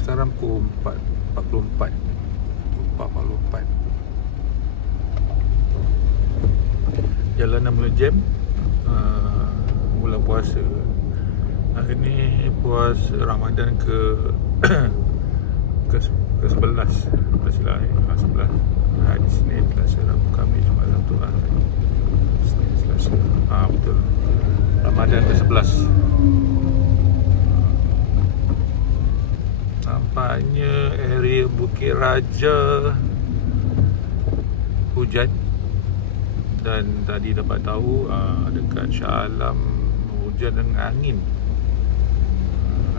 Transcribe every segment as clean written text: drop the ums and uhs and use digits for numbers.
sekarang pukul 4.44. 4.44. Jalanan mula jam. Bulan puasa. Hari ni puasa Ramadan ke ke 11. Silap 11. Hari Senin, Selasa, Rabu, Khamis, Jumaat, Sabtu, Ahad. Senin, Selasa. Betul. Ramadan ke 11. Nampaknya area Bukit Raja hujan. Dan tadi dapat tahu dekat Shah Alam hujan dengan angin.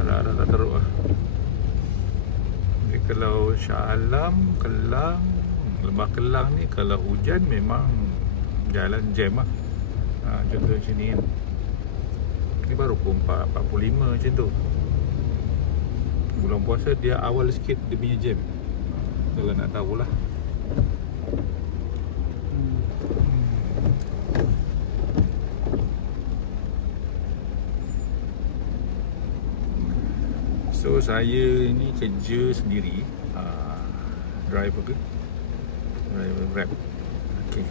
Ada tak teruk lah. Jadi kalau Shah Alam, Kelang, Lembah Kelang ni kalau hujan memang jalan jam lah. Contoh macam ni kan. Ni baru pukul 4.45 macam tu. Bulan puasa dia awal sikit dia punya jam. Kalau nak tahulah. So saya ni kerja sendiri, driver Grab. Okay.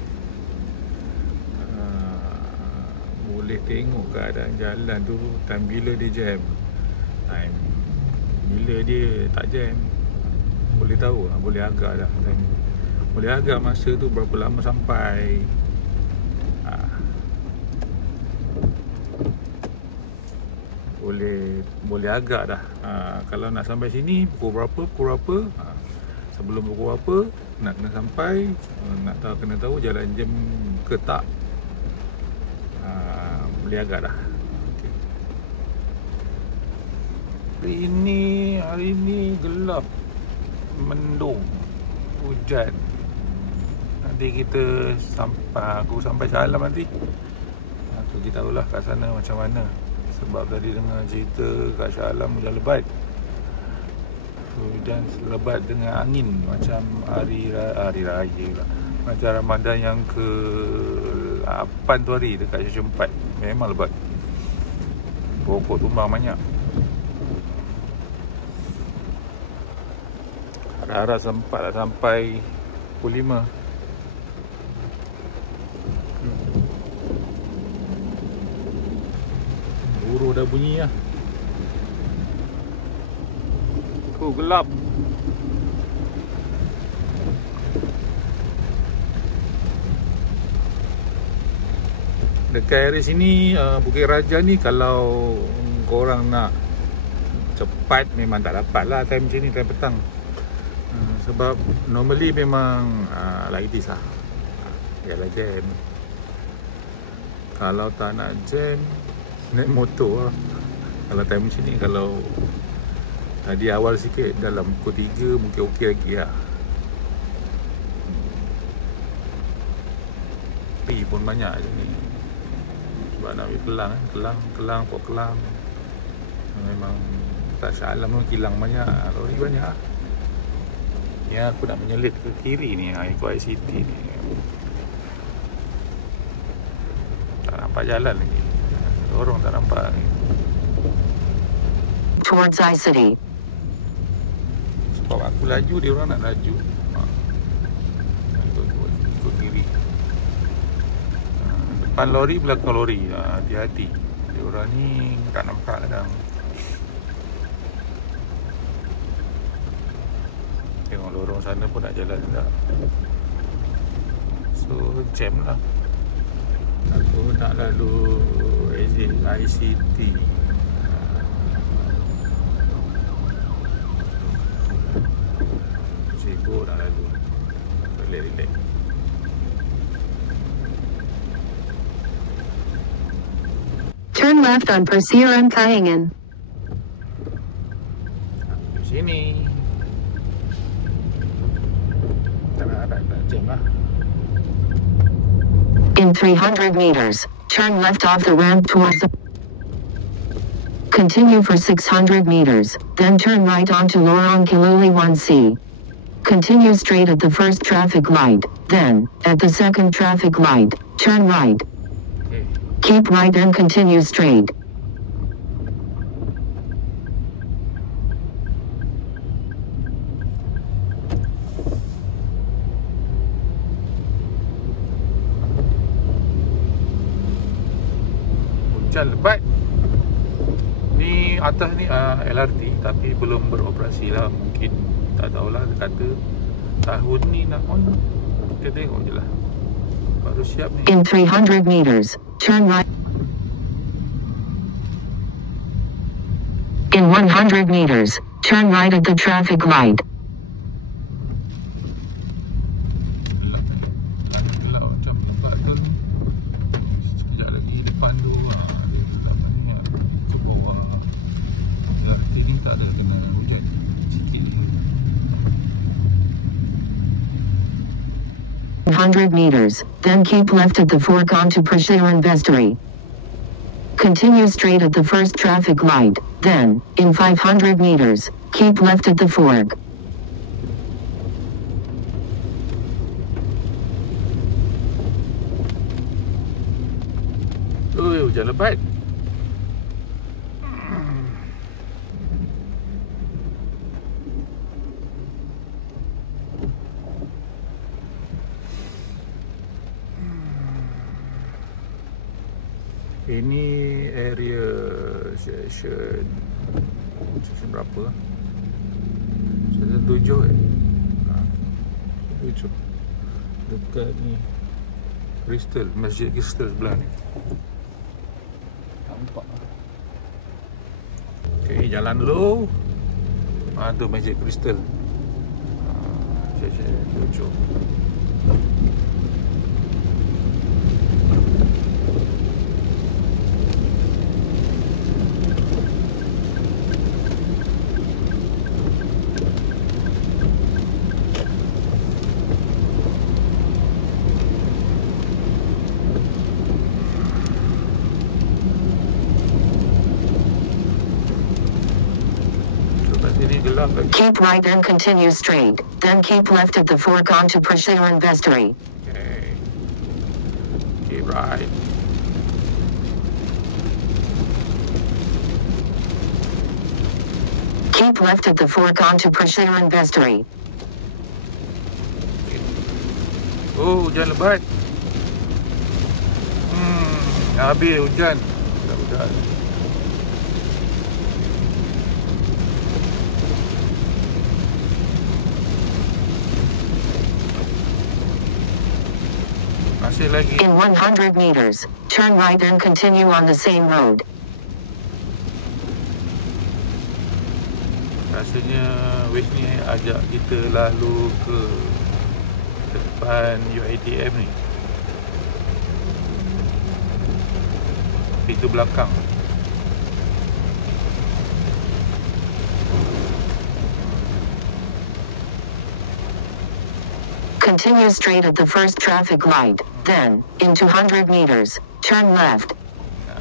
Boleh tengok keadaan jalan tu time bila dia jam, time bila dia tak jam. Boleh tahu lah, boleh agak dah time. Boleh agak masa tu berapa lama sampai. Boleh agak dah. Kalau nak sampai sini pukul berapa, sebelum pukul berapa nak kena sampai, nak tahu kena tahu jalan jam ke tak. Boleh agak dah. Okay. Hari ni gelap, mendung, hujan. Nanti kita aku sampai Shah Alam nanti. Kita tahulah kat sana macam mana. Sebab tadi dengar cerita kat Shah Alam hujan lebat. Hujan lebat dengan angin. Macam hari raya lah. Macam Ramadan yang ke-8 tu hari dekat Stesen 4. Memang lebat. Pokok tumbang banyak. Harap-harap sempat lah sampai pukul 5. Buruh dah bunyi lah. Gelap. Dekat area sini Bukit Raja ni kalau korang nak cepat memang tak dapat lah time macam ni, time petang. Sebab normally memang like this lah. Yalah jam. Kalau tak nak jam, naik motor lah. Kalau time macam ni, kalau tadi awal sikit dalam pukul 3 mungkin okey lagi lah. Api pun banyak je ni. Sebab nak pergi Kelang, Port Kelang. Memang tak Shah Alam pun kilang banyak, lori banyak lah. Ni aku nak menyelit ke kiri ni, ikut ICT ni. Tak nampak jalan lagi. Orang tak nampak ni. Towards ICT. Sebab aku laju, dia orang nak laju. Ikut kiri. Depan lori, belakang lori. Hati-hati. Dia orang ni tak nampak kadang. Tengok lorong sana pun nak jalan juga. So jam lah. Aku nak lalu exit ICT. Sibuk nak lalu. Relax. Turn left on Persiaran Kayangan. Di sini. Tak jam lah. In 300 meters, turn left off the ramp towards the... Continue for 600 meters, then turn right onto Lorong Kiluli 1C. Continue straight at the first traffic light, then, at the second traffic light, turn right. Okay. Keep right and continue straight. lebat. Ni atas ni LRT tapi belum beroperasi lah. Mungkin tak tahulah, dia kata tahun ni nak on. Kita tengok je lah. Baru siap ni. In 300 meters, turn right. In 100 meters, turn right at the traffic light. Gelap macam tempat tu. Sekejap lagi depan tu ke bawah. LRT ni tak ada kena hujan. Sikit je. 100 meters, then keep left at the fork onto Prashiran Vestry. Continue straight at the first traffic light, then, in 500 meters, keep left at the fork. Hujan lebat. Ini area session berapa? Session 7 7 dekat ni Crystal, Masjid Crystal sebelah ni. Nampak. Okay, jalan dulu. Tu Masjid Crystal. Session 7. Keep right and continue straight, then keep left at the fork onto Prashiran Vestry. Okay. Keep right. Keep left at the fork onto Prashiran Vestry. Oh, hujan lebat. Habis hujan. Dah. Masih lagi. In 100 meters, turn right and continue on the same road. Rasanya Waze ni ajak kita lalu ke depan UiTM ni. Pintu belakang. Continue straight at the first traffic light, then, in 200 meters, turn left.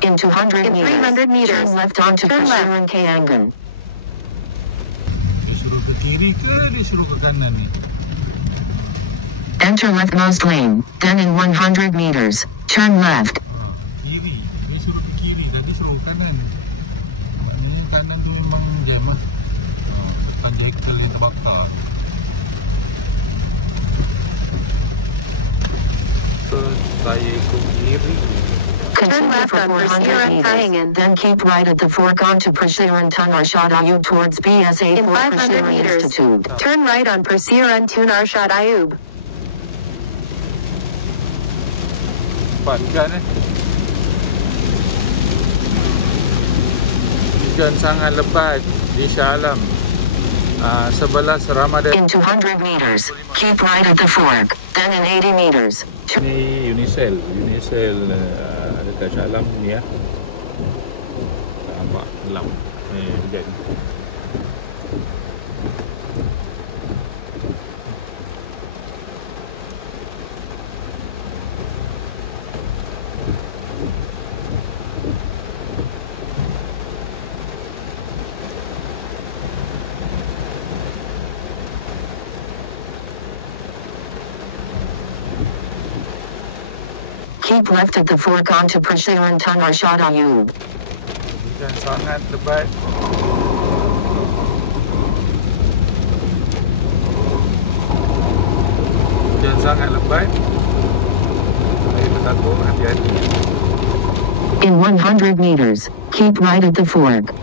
In 200 meters, 300 meters, turn left onto Prashiran Kayangan. Dia suruh ke kiri ke dia suruh ke kanan ni? Enter leftmost lane, then in 100 meters, turn left. Kiri, dia suruh ke kiri, tadi suruh ke kanan. Maknanya kanan tu memang jam lah. Depan vehicle yang terbakar. Saya ikut kiri. Continue for 400 meters, then keep right at the fork onto Prashiran Tun Arshad Ayub towards BSA in 4 500 Prashiran meters, Institute. turn right on Prashiran Tun Arshad Ayub. Nampak hujan Hujan sangat lebat di Shah Alam. 11 Ramadan. In 200 meters, keep right at the fork, then in 80 meters. Ni Unicel dekat Shah Alam ni ya. Nampak gelap. Hujan. Keep left at the fork onto Prashiran Tun Arshad Ayub. Hujan sangat lebat. Hujan sangat lebat. Saya bertakut, hati-hati. In 100 meters, keep right at the fork.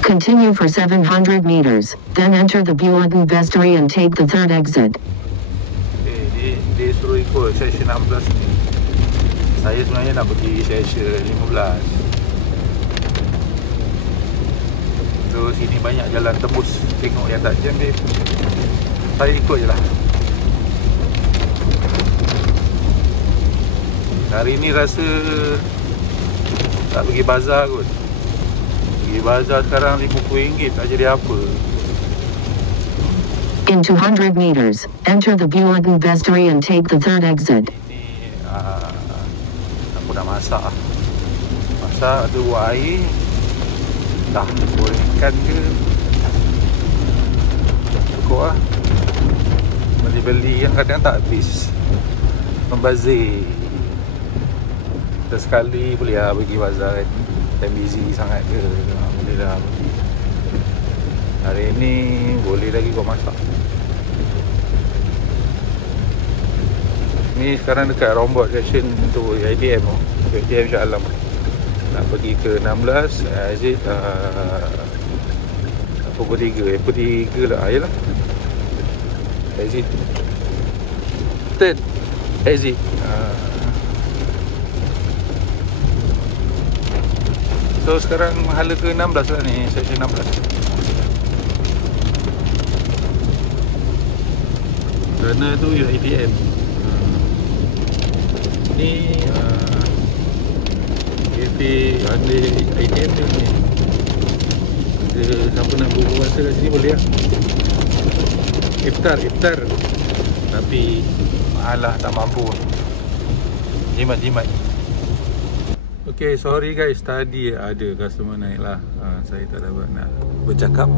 Continue for 700 meters, then enter the Bulogan Vestry and take the third exit. Dia suruh ikut section 16 ni. Saya sebenarnya nak pergi section 15. So sini banyak jalan tembus. Tengok yang tak jam babe. Saya ikut je lah. Hari ni rasa tak pergi bazar kot. Pergi bazar sekarang RM50 tak jadi apa. In 200 meters, enter the Bulogan Vestry and take the third exit. Ini aku dah masak lah. Masak, ada buat air. Dah goreng ikan ke. Cukup lah. Beli-beli yang kadang tak habis. Membazir. Kita sekali boleh lah pergi bazar kan. Dan busy sangat ke. Boleh lah. Hari ni boleh lagi kau masak. Ni sekarang dekat rombot section untuk IDM tu. IDM Shah Alam. Nak pergi ke 16 exit pukul 3. Pukul 3 lah. Ayolah. Exit third exit. So sekarang hala ke 16 lah ni. Section 16. Kerana tu UiTM. Ni kafe ada ITM dia ni. Siapa nak berpuasa kat sini boleh lah. Iftar. Tapi mahal lah, tak mampu. Jimat. Okay, sorry guys, tadi ada customer naik lah. Saya tak dapat nak bercakap.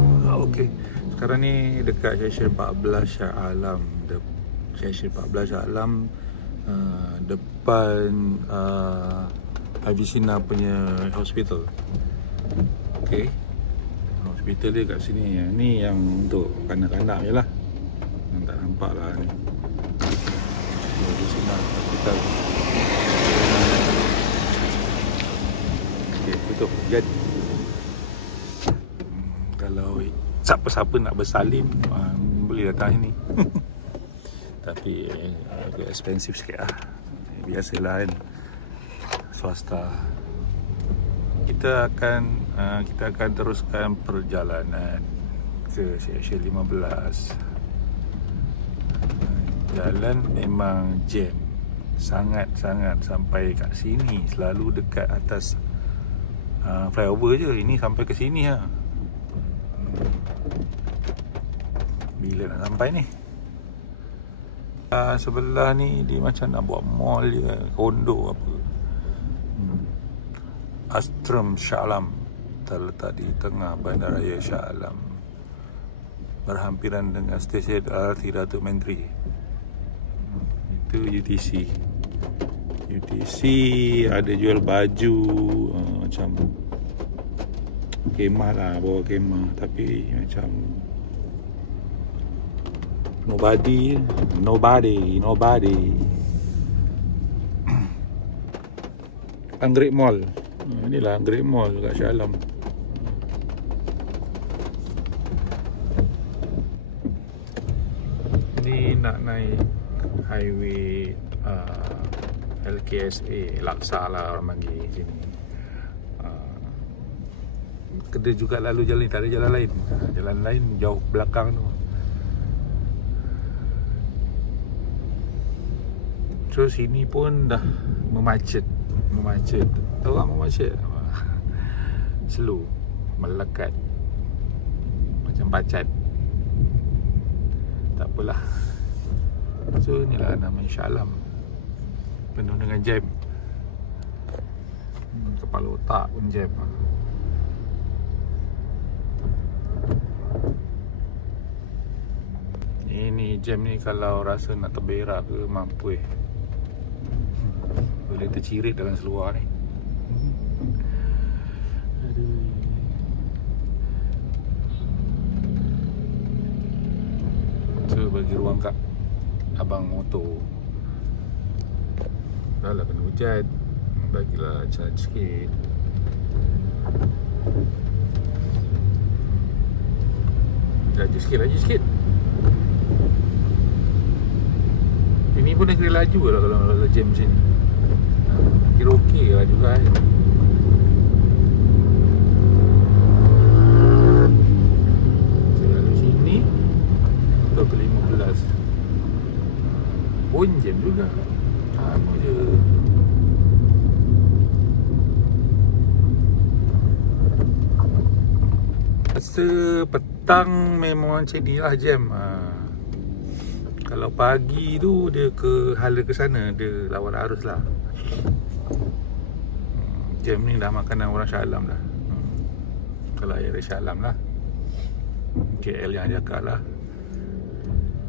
Okay, sekarang ni dekat section 14 Shah Alam. Section 14 Shah Alam, depan Avicenna punya hospital. Okay, hospital dia kat sini. Ni yang untuk kanak-kanak je lah. Yang tak nampak lah ni. Avicenna hospital. Okay, tutup. Jadi kalau siapa-siapa nak bersalin, boleh datang sini. Tapi agak expensive sikit lah. Biasalah kan, swasta. Kita akan teruskan perjalanan ke section 15. Jalan memang jam sangat-sangat. Sampai kat sini selalu dekat atas flyover je. Ini sampai ke sini lah. Bila nak sampai ni? Sebelah ni dia macam nak buat mall je, kondo apa. Astrum Shah Alam terletak di tengah Bandaraya Shah Alam, berhampiran dengan stesen LRT Datuk Menteri. Itu UTC ada jual baju, macam kemah lah, bawa kemah. Tapi macam Nobody. Anggrek Mall. Inilah Anggrek Mall kat Shah Alam. Ni nak naik highway LKSA, Laksa lah orang panggil sini. Kena juga lalu jalan ni, tak ada jalan lain. Jalan lain jauh belakang tu. So sini pun dah memacet. Tahu tak memacet? Slow, melekat, macam pacat. Tak apalah. So inilah nama Shah Alam. Penuh dengan jam. Kepala otak pun jam. Ini jam ni kalau rasa nak terberak ke mampu boleh tercirit dalam seluar ni. bagi ruang kat abang motor. Dah lah kena hujan, bagilah charge sikit. Laju sikit. Ini pun dah kira laju lah kalau jam macam ni. Kira okey lah juga kan. Lalu sini 12.15 pun jam juga. Sama je. Rasa petang memang macam ni lah jam. Kalau pagi tu dia ke hala ke sana, dia lawan arus lah. Jam ni dah makanan orang Shah Alam dah. Kalau air Shah Alam lah. KL yang cakap lah,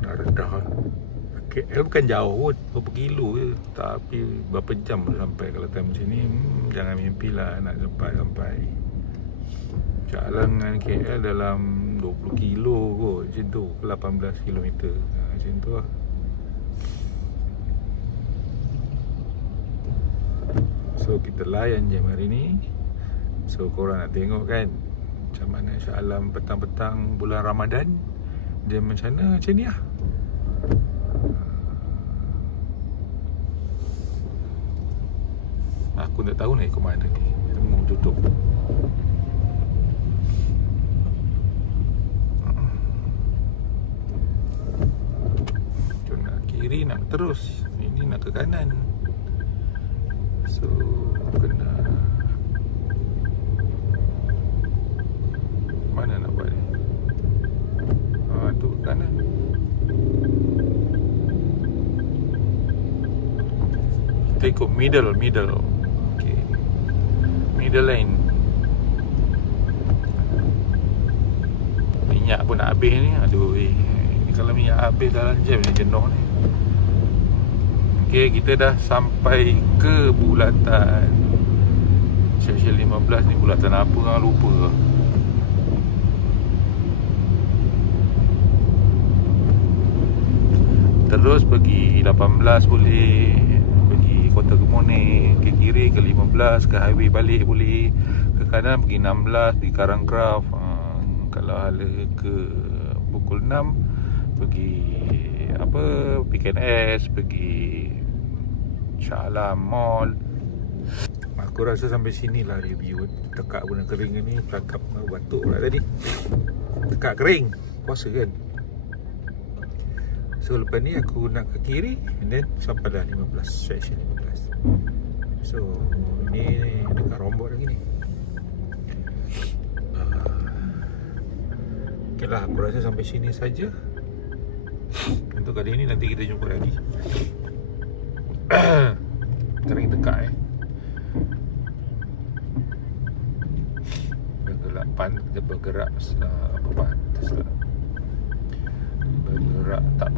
dah rendah lah. KL bukan jauh pun, berapa kilo je. Tapi berapa jam boleh sampai. Kalau time macam ni, jangan mimpi lah nak sampai. Shah Alam dengan KL dalam 20 kilo kot, macam tu, 18 km. Macam tu lah. So kita layan jam hari ni. So korang nak tengok kan macam mana Shah Alam petang-petang bulan Ramadan. Jam macam mana, macam ni lah. Aku tak tahu nak ikut mana ni, semua tutup. Nak kiri nak terus, ini nak ke kanan. So kena mana nak buat ni? Tu kanan. Kita ikut middle. Okay. Middle lane. Minyak pun nak habis ni. Aduh, ni kalau minyak habis dalam jam ni jenuh ni. Okay, kita dah sampai ke bulatan Section 15 ni. Bulatan apa kan lupa. Terus pergi 18 boleh, pergi Kota Kemuning, ke kiri ke 15, ke highway balik boleh, ke kanan pergi 16, pergi Karangcraft. Kalau hala ke pukul 6 pergi apa, PKNS, pergi Shah Alam Mall. Aku rasa sampai sini lah review. Tekak benda kering ni, cakap batuk pula tadi. Tekak kering, puasa kan. So lepas ni aku nak ke kiri, and then sampai dah 15, section 15. So ni dekat rombok lagi ni. Okay lah, aku rasa sampai sini saja untuk kali ini. Nanti kita jumpa lagi. Kering dekat bergerak apa pantas lah. Bergerak tak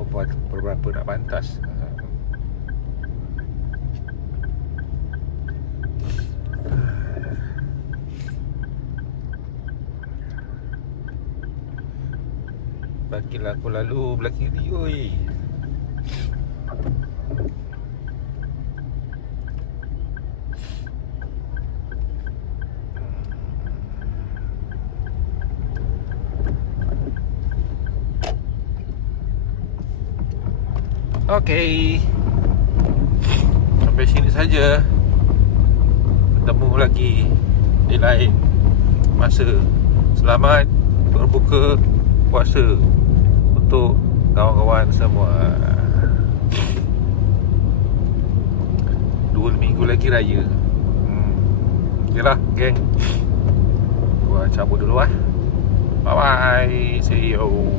berapa nak pantas. Bagilah aku lalu belah kiri. Oi. Okey, sampai sini saja. Bertemu lagi di lain masa. Selamat berbuka puasa untuk kawan-kawan semua. 2 minggu lagi raya. Okeylah geng, gua cabut dulu lah. Bye bye, see you.